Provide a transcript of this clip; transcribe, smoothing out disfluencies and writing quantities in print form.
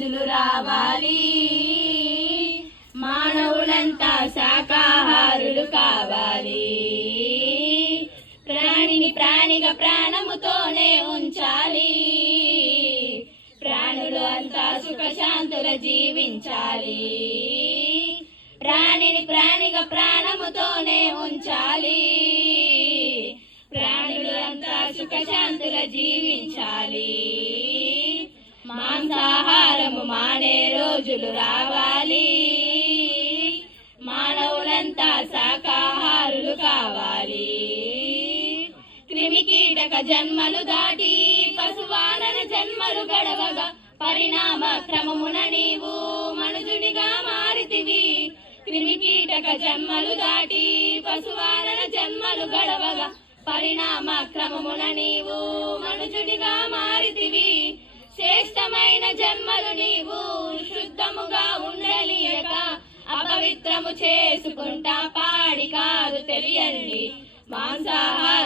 రోజులు రావాలి, మానవులంతా శాకాహారులు కావాలి. ప్రాణిని ప్రాణిగా ప్రాణముతోనే ఉంచాలి, ప్రాణులు అంతా సుఖశాంతుల జీవించాలి. ప్రాణిని ప్రాణిగా ప్రాణముతోనే ఉంచాలి, ప్రాణులు అంతా సుఖశాంతుల జీవించాలి. మాంసాహారము మానే రోజులు రావాలి, మానవులంతా శాకాహారులు కావాలి. క్రిమి కీటక జన్మలు దాటి పశువానర జన్మలు గడవగా పరిణామ క్రమమున నీవు మనుజునిగా మారితివి. క్రిమి కీటక జన్మలు దాటి పశువానర జన్మలు గడవగా పరిణామ క్రమమున నీవు మనుజునిగా మారితివి. శ్రేష్టమైన జన్మలు నీవు శుద్ధముగా ఉండలియక అపవిత్రము చేసుకుంటా పాడి కాదు తెలియండి. మాంసాహార